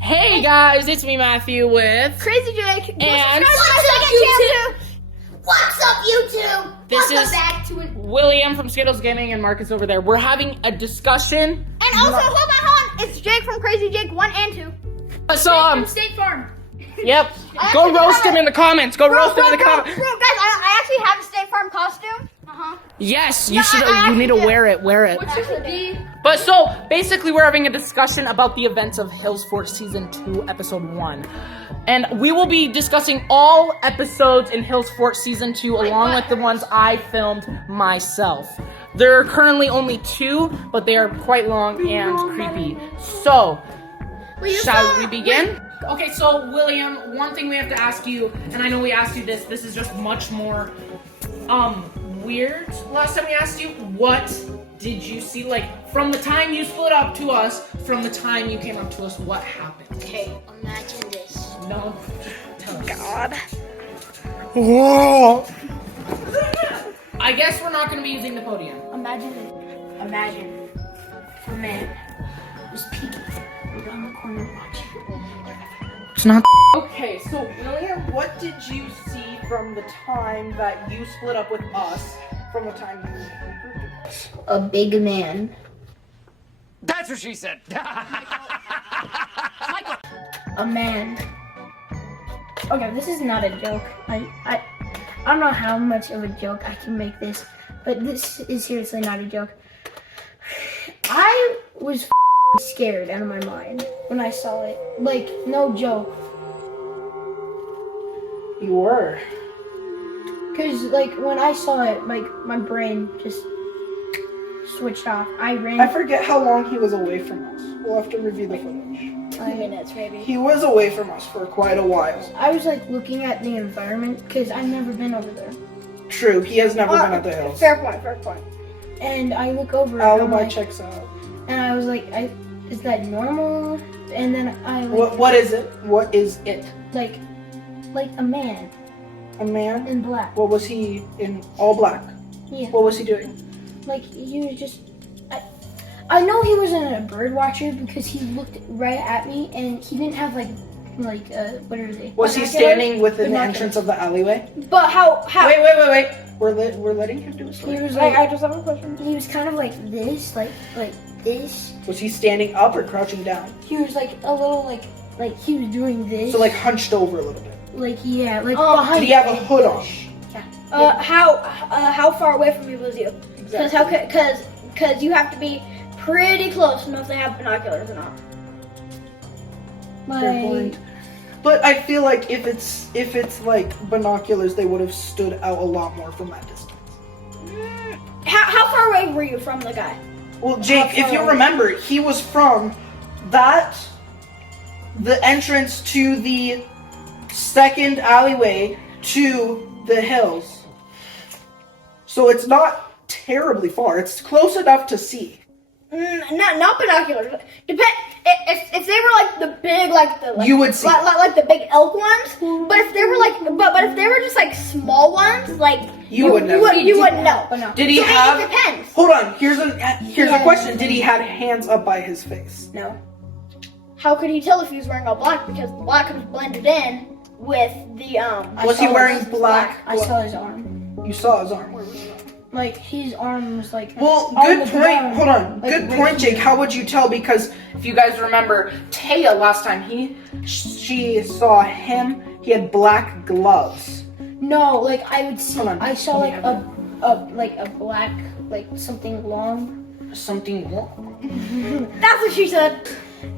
Hey guys, it's me Matthew with Crazy Jake. And what's up, YouTube? This Welcome is back to it. William from Skittles Gaming and Marcus over there. We're having a discussion. And also, hold on. It's Jake from Crazy Jake 1 and 2. So State Farm. Yep. Go roast him in the comments. Go roast him in the comments. Bro, guys, I actually have a State Farm costume. Yes, you should. You need to wear it. Wear it. What's your D? But so basically, we're having a discussion about the events of Hills Fort Season 2, Episode 1. And we will be discussing all episodes in Hills Fort Season 2 along with the ones I filmed myself. There are currently only 2, but they are quite long and creepy. So, shall we begin? Okay, so William, one thing we have to ask you, and I know we asked you this is just much more weird. Last time we asked you, what did you see? Like, from the time you split up to us, from the time you came up to us, what happened? Okay, imagine this. No, tell us. God. Whoa! I guess we're not going to be using the podium. Imagine a man was peeking around the corner watching. It's not. Okay, so William, what did you see from the time that you split up with us? From the time you recruited us? A big man. That's what she said. A man. Okay, this is not a joke. I don't know how much of a joke I can make this, but this is seriously not a joke. I was scared out of my mind when I saw it. Like, no joke. You were. Cause like when I saw it, like my brain just switched off. I ran. I forget how long he was away from us. We'll have to review the footage. 2 minutes, maybe. He was away from us for quite a while. I was like looking at the environment because I've never been over there. True, he has never been at the hills. Fair point. And I look over. and I'm Alibi like, checks out. And I was like, is that normal? And then I like, What is it? What is it? like a man A man? in black. What was he in all black? Yeah. What was he doing? Like he was just. I know he wasn't a bird watcher because he looked right at me and he didn't have what are they? Was he Binoculars? standing within the Binoculars. entrance of the alleyway? But how? Wait. We're letting him do his story. He was like, I just have a question. He was kind of like this, like this. Was he standing up or crouching down? He was like a little like he was doing this. So like hunched over a little bit. Behind. Did he have a hood on? Yeah. How far away from me was you? Exactly. Because you have to be pretty close to know if they have binoculars or not. Fair point. But I feel like if it's like binoculars, they would have stood out a lot more from that distance. How far away were you from the guy? Well, Jake, if you remember, he was from the entrance to the second alleyway to the hills. So it's not terribly far. It's close enough to see. Not binoculars. Depend if they were like the big You would see. like the big elk ones. But if they were but if they were just like small ones, like You wouldn't know. you wouldn't know. Did he So have? It depends. Hold on. Here's a question. Did he have hands up by his face? No. How could he tell if he was wearing all black? Because the black was blended in with the Was he wearing black? I saw his arm. You saw his arm. Like his arm was like. Well, on good the point. ground. Hold on. Like, Good right point, here. Jake. How would you tell? Because If you guys remember, Taya last time she saw him, he had black gloves. No, like I would see. Hold on. I saw like a black something long. Something wrong. That's what she said.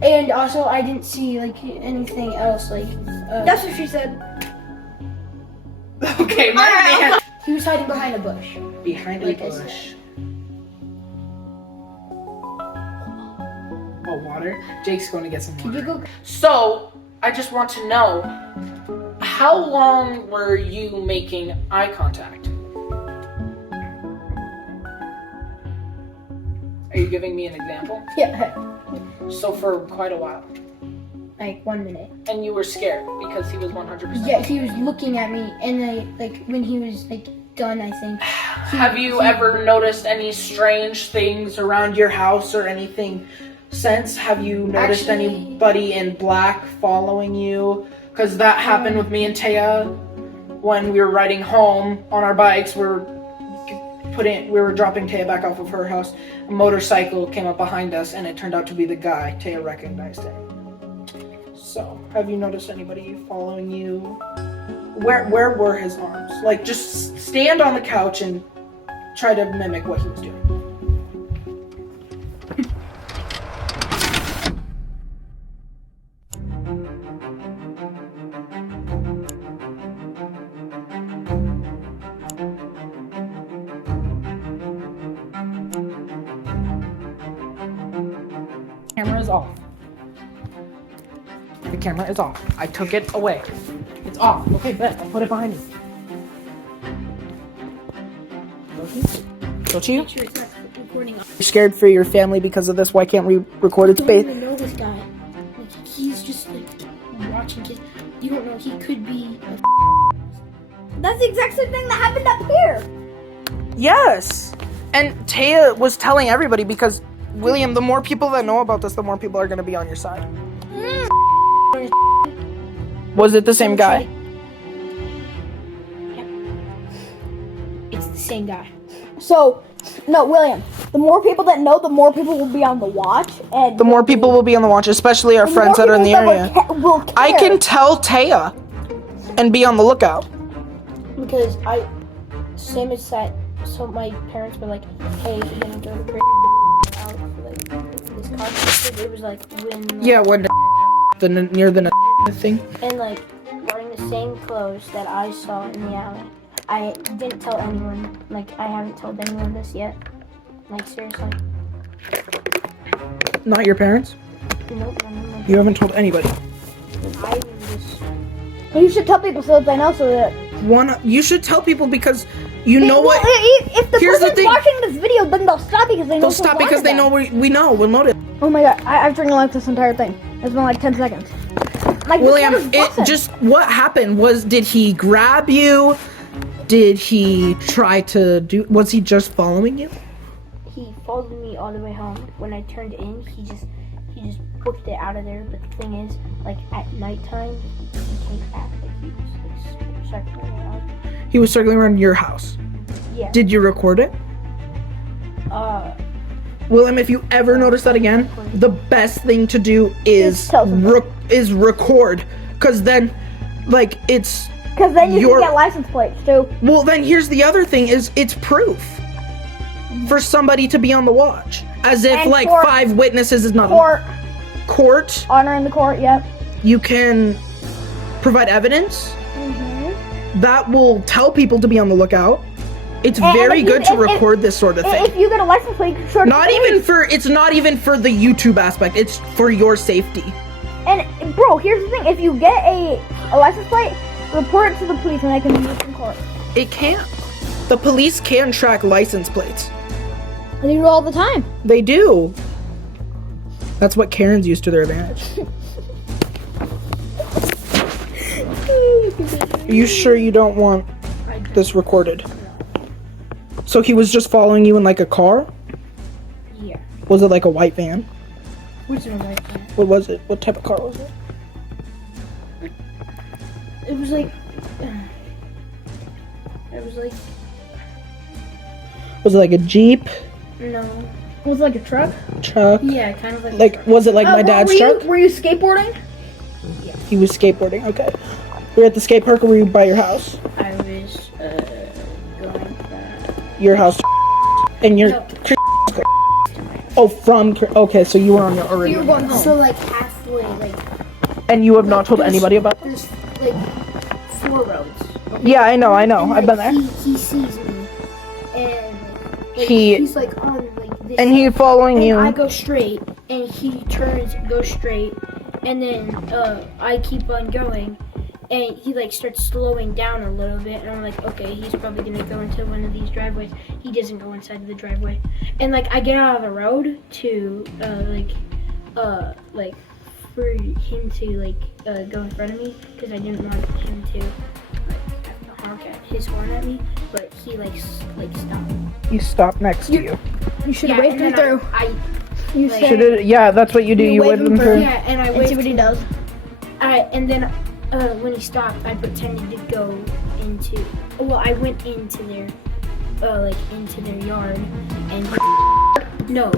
And also, I didn't see like anything else. That's what she said. Okay, my man. He was hiding behind a bush. behind Like a I bush. Oh, water. Jake's going to get some Could you water. go? So, I just want to know, how long were you making eye contact? Are you giving me an example? Yeah, So for quite a while. like 1 minute. And you were scared because he was 100%. Yeah, he was looking at me, and like when he was like done, I think. Have you ever noticed any strange things around your house or anything sense, have you noticed Actually- anybody in black following you? Because that happened with me and Taya when we were riding home on our bikes. We were dropping Taya back off of her house. A motorcycle came up behind us, and it turned out to be the guy. Taya recognized him. So, have you noticed anybody following you? Where were his arms? Like, just stand on the couch and try to mimic what he was doing. Camera is off. The camera is off. I took it away. It's off. Okay, bet. I'll put it behind me. Don't you? Make sure it's not recording. You're scared for your family because of this? Why can't we record it You don't space? even know this guy. Like, he's just like watching kids. You don't know, he could be That's the exact same thing that happened up here. Yes. And Taya was telling everybody because, William, the more people that know about this, the more people are going to be on your side. Was it the same guy? Yep. It's the same guy. So, no, William. The more people that know, the more people will be on the watch, and The more people will be on the watch, especially our the friends more that are in the people area. will care. I can tell Taya and be on the lookout. Because same as that, so my parents were like, hey, you're gonna go to out for like this concert. It was like when Yeah, when near the thing. and like wearing the same clothes that I saw in the alley. I didn't tell anyone. Like I haven't told anyone this yet. Like seriously. Not your parents? Nope. None of my- You haven't told anybody. I just You should tell people so that they know, so that You should tell people because you know Well, what? If the Here's the person's thing. watching this video, then they'll stop because they know. They'll who's stop because watching they know them. we know. We'll notice. Oh my god, I've turned off this entire thing. It's been like 10 seconds. Like, this William, one is it busted. just what happened was did he grab you? Did he try to do was he just following you? he followed me all the way home. When I turned in, he just booked it out of there. But the thing is, like at nighttime, he came back. Like he was like circling around. He was circling around your house. Yeah. Did you record it? William, if you ever notice that again, the best thing to do is Just tell someone. record, cause then, like it's Because then you your- can get license plates too. well. Then here's the other thing: is it's proof for somebody to be on the watch, as if And like court- 5 witnesses is not court. Honor in the court, yep. You can provide evidence Mm-hmm. that will tell people to be on the lookout. It's And very if you- good to if- record this sort of thing. If you get a license plate, you can show it to Not the even police. for it's not even for the YouTube aspect. It's for your safety. And bro, here's the thing: if you get a license plate, report it to the police, and they can use it in court. It can't. The police can track license plates. They do it all the time. They do. That's what Karens use to their advantage. Are you sure you don't want this recorded? So he was just following you in like a car? Yeah. Was it like a white van? What's your right hand? What was it? What type of car was it? It was like. It was like Was it like a Jeep no. Was it like a truck? truck? Yeah, kind of like. Like was it like my dad's truck? Were you skateboarding? He was skateboarding. Okay. Were you at the skate park or were you by your house? I was going Your house. And your. No. Oh, from. Okay, so you were on your already. You're going home. So like halfway, like And you have not told anybody about this? there's like 4 roads. Okay? Yeah, I know. And, I've been there. He sees me, and like, He- he's like on like this. And he following and you. I go straight, and he turns, goes straight, and then I keep on going, and he like starts slowing down a little bit, and I'm like, okay, he's probably gonna go into one of these driveways. He doesn't go inside the driveway, and like I get out of the road to like for him to like go in front of me because I didn't want him to like have to honk at his horn at me, but he like stopped. He stopped next to you. You should Yeah, have waved and him then through. I You Like, said, Should've, yeah, that's what you do. You wave wave him them for- through. yeah, and I and see waved. what he does. And then when he stopped, I pretended to go into. Well, I went into their, into their yard, and no,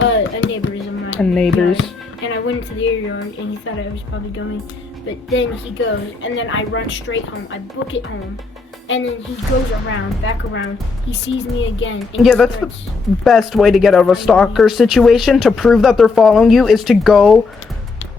a neighbor's of mine. A neighbor's. Yard. And I went into their yard, and he thought I was probably going, but then he goes, and then I run straight home. I book it home, and then he goes back around. He sees me again. And Yeah, he that's starts, the best way to get out of a stalker situation, to prove that they're following you, is to go,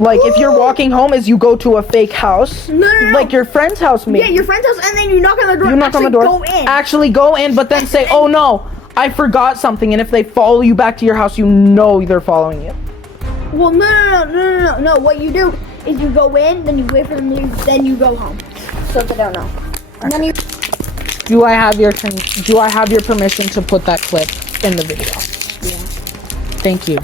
like, if you're walking home, is you go to a fake house. No. Like your friend's house, maybe. Yeah, your friend's house, and then you knock on the door. You knock on the door. Go in. Actually go in, but then say, oh no, I forgot something. And if they follow you back to your house, you know they're following you. Well, no. What you do is you go in, then you wait for them to leave, then you go home. So they don't know. And then you. Do I have your permission to put that clip in the video? Yeah. Thank you.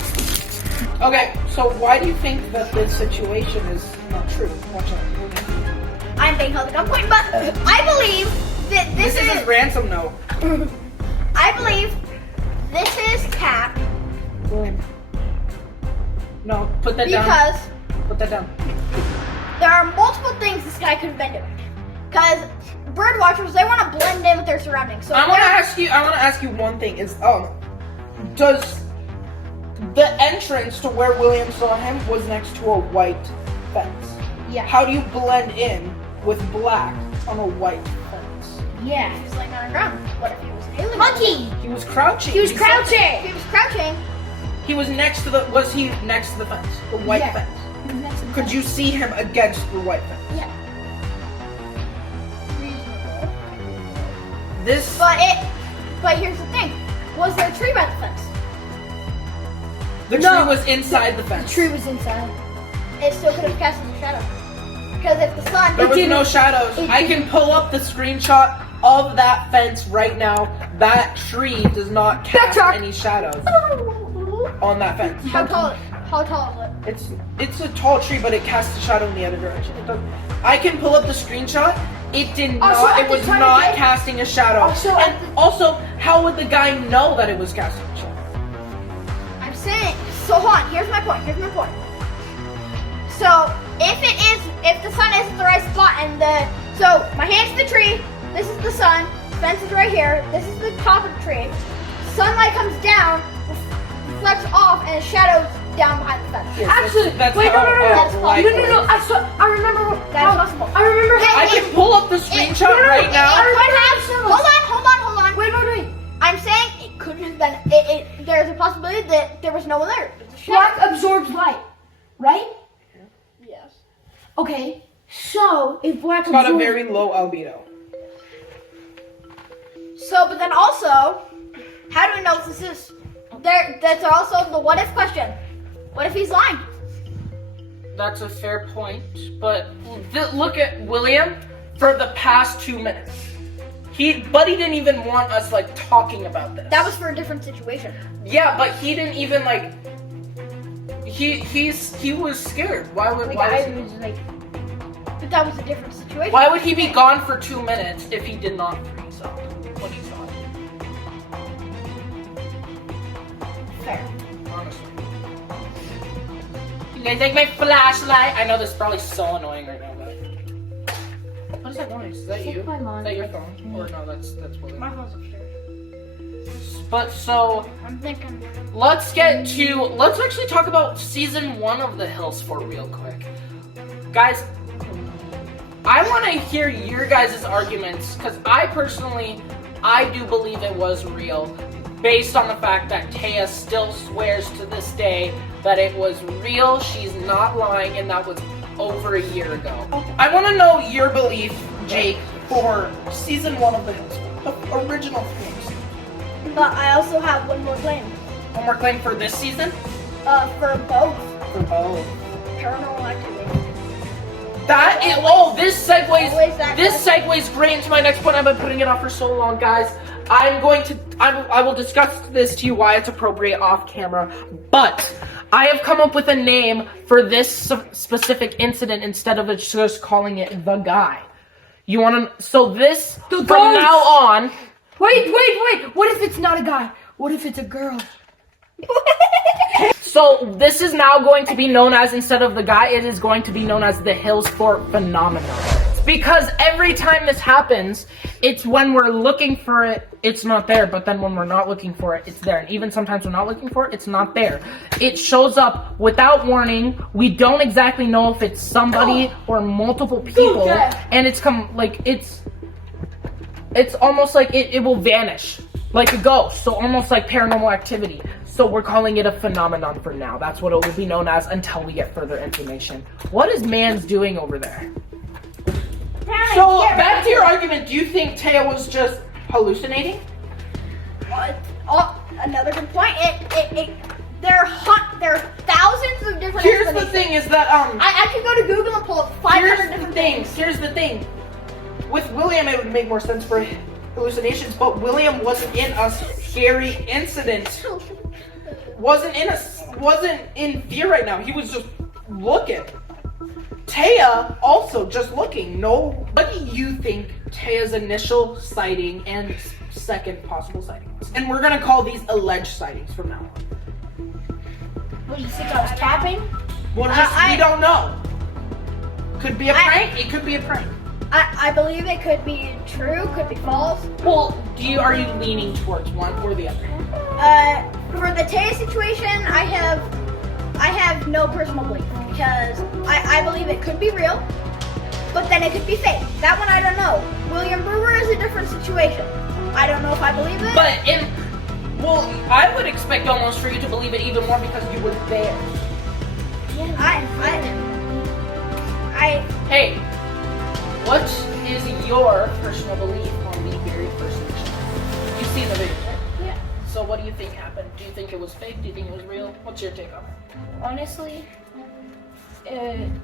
Okay, so why do you think that this situation is not true? Watch out. I'm being held at gunpoint, but I believe that this This is his ransom note. I believe this is cap William. No, put that down. because Put that down. there are multiple things this guy could have been doing. Because bird watchers, they want to blend in with their surroundings. So I want to ask you one thing. Is does the entrance to where William saw him was next to a white fence? Yeah. How do you blend in with black on a white fence? yeah. He was laying on the ground. What if he was an alien? Monkey. He was crouching. He was said- crouching. If he was crouching, He was next to the. Was he next to the fence? The white Yeah. fence. He was next to the Could you see him against the white fence? yeah. This. But here's the thing. Was there a tree by the fence? The tree was inside the fence. tree was inside. It still could have casted a shadow. Because if the sun... There was no shadows. I can pull up the screenshot of that fence right now. That tree does not cast Backtrack. any shadows on that fence. How tall is it? It's a tall tree, but it casts a shadow in the other direction. It doesn't. I can pull up the screenshot. It did not. Also, at It the was time of not day- casting a shadow. Also, at and also, how would the guy know that it was casting a shadow? I'm saying... So hold on. Here's my point. So, if the sun isn't the right spot and so my hand's the tree, this is the sun, fence is right here, this is the top of the tree, sunlight comes down, reflects off, and a shadow's down behind the fence. Yes, Actually, that's wait, how, That's light possible. No. works. I remember. That's possible. I remember. I can pull up the screenshot right now. Hold on. Wait. I'm saying it couldn't have been. There's a possibility that there was no one there. It was a shadow. Black absorbs light, right? Yes. Okay. So if black It's got a absorbs, very low albedo. So, but then also, how do we know if this is? That's also the what if question. What if he's lying? That's a fair point, but look at William for the past 2 minutes. Buddy didn't even want us like talking about this. That was for a different situation. Yeah, but he didn't even like. He was scared. Why would But that was a different situation. why would he be gone for 2 minutes if he did not freeze up when he saw it? Fair. Honestly. You guys like my flashlight? I know this is probably so annoying right now, but what is that noise? Is that you? my Is mom. that your phone? Or no, that's William. My phone's upstairs. But so I'm thinking. let's actually talk about season 1 of The Hills for real quick. Guys, I want to hear your guys' arguments, because I do believe it was real, based on the fact that Taya still swears to this day that it was real, she's not lying, and that was over a year ago. I want to know your belief, Jake, for season 1 of The Hills, the original things. But I also have one more claim. One more claim for this season? For both For both. paranormal activity. This segues great into my next point. I've been putting it off for so long, guys. I will discuss this to you why it's appropriate off camera, but I have come up with a name for this specific incident instead of just calling it The Guy. You want to, so this, from now on, Wait. What if it's not a guy? What if it's a girl? So this is now going to be known as, instead of the guy, it is going to be known as the Hills Fort phenomenon. Because every time this happens, it's when we're looking for it, it's not there. But then when we're not looking for it, it's there. And even sometimes we're not looking for it, it's not there. It shows up without warning. We don't exactly know if it's somebody or multiple people. And it's it's almost like it will vanish. Like a ghost. So almost like Paranormal Activity. So we're calling it a phenomenon for now. That's what it will be known as until we get further information. What is Mans doing over there? So, back to your argument, do you think Taya was just hallucinating? Another good point. There are thousands of different. Here's the thing: is that I could go to Google and pull up 500 different things. Here's the thing. With William, it would make more sense for hallucinations, but William wasn't in a scary incident. Wasn't in fear right now. He was just looking. Taya also just looking. No, what do you think Taya's initial sighting and second possible sighting was? And we're gonna call these alleged sightings from now on. What do you think I was tapping? Well, we don't know. Could be a prank. It could be a prank. I believe it could be true, could be false. Well, are you leaning towards one or the other? For the Taya situation, I have no personal belief because I believe it could be real, but then it could be fake. That one I don't know. William Brewer is a different situation. I don't know if I believe it. But I would expect almost for you to believe it even more because you were there. Hey, what is your personal belief on the very first mission? You've seen the video, right? Yeah. So what do you think happened? Do you think it was fake? Do you think it was real? What's your take on it? Honestly,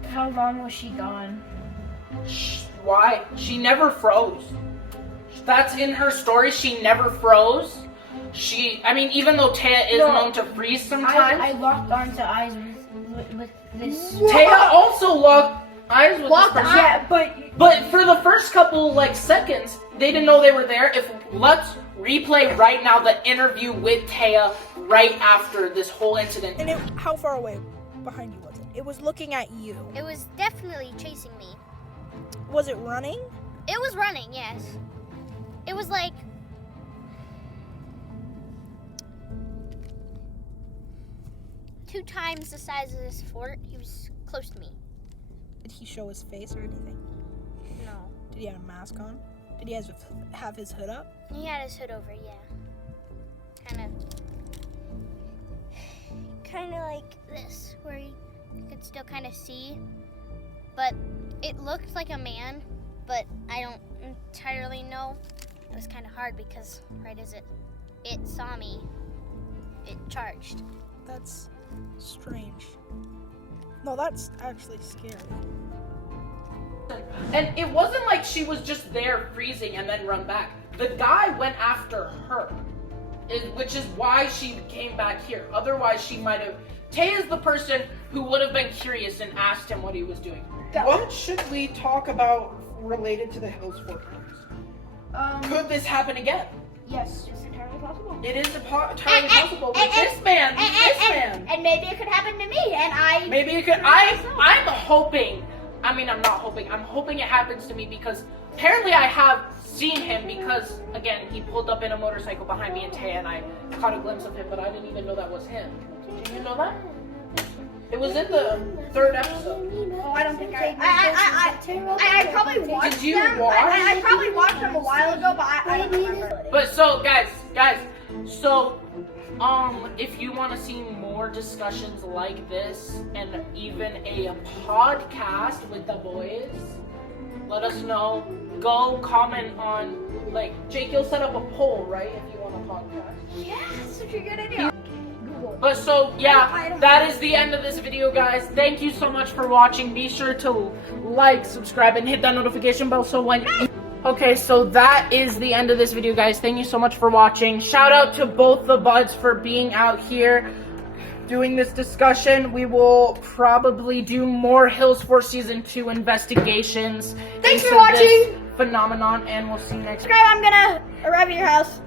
how long was she gone? Why? She never froze. That's in her story. She never froze. Even though Taya is known to freeze sometimes. I locked onto eyes with this. Taya also locked eyes with this person. Yeah, But for the first couple seconds, they didn't know they were there. Let's replay right now the interview with Taya right after this whole incident. And how far away behind you was it? It was looking at you. It was definitely chasing me. Was it running? It was running, yes. It was like 2 times the size of this fort. He was close to me. Did he show his face or anything? No. Did he have a mask on? Did he have his hood up? He had his hood over, yeah. Kind of like this, where you could still kind of see. But it looked like a man, but I don't entirely know. It was kind of hard because right as it saw me, it charged. That's strange. No, that's actually scary. And it wasn't like she was just there freezing and then run back. The guy went after her, which is why she came back here. Otherwise, she might have... Taya's the person who would have been curious and asked him what he was doing. What should we talk about related to the Hills Fort crimes? Could this happen again? yes, it's entirely possible. It is entirely possible with this man. And maybe it could happen to me, and I... Maybe it could... I'm hoping... I'm not hoping. I'm hoping it happens to me because apparently I have seen him because, again, he pulled up in a motorcycle behind me and Taya and I caught a glimpse of him, but I didn't even know that was him. Did you know that? It was in the 3rd episode. Oh, I don't think I probably watched Did you them. watch? I probably watched them a while ago, but I don't remember. But so, guys, so, if you want to see more discussions like this and even a podcast with the boys, let us know. Go comment on, Jake, you'll set up a poll, right, if you want a podcast? Yeah, that's such a good idea. But so, yeah, that is the end of this video, guys. Thank you so much for watching. Be sure to like, subscribe, and hit that notification bell so when... Okay, so that is the end of this video, guys. Thank you so much for watching. Shout out to both the buds for being out here doing this discussion. We will probably do more Hills Fort Season 2 investigations. Thanks for into watching. this phenomenon, and we'll see you next time. I'm gonna arrive at your house.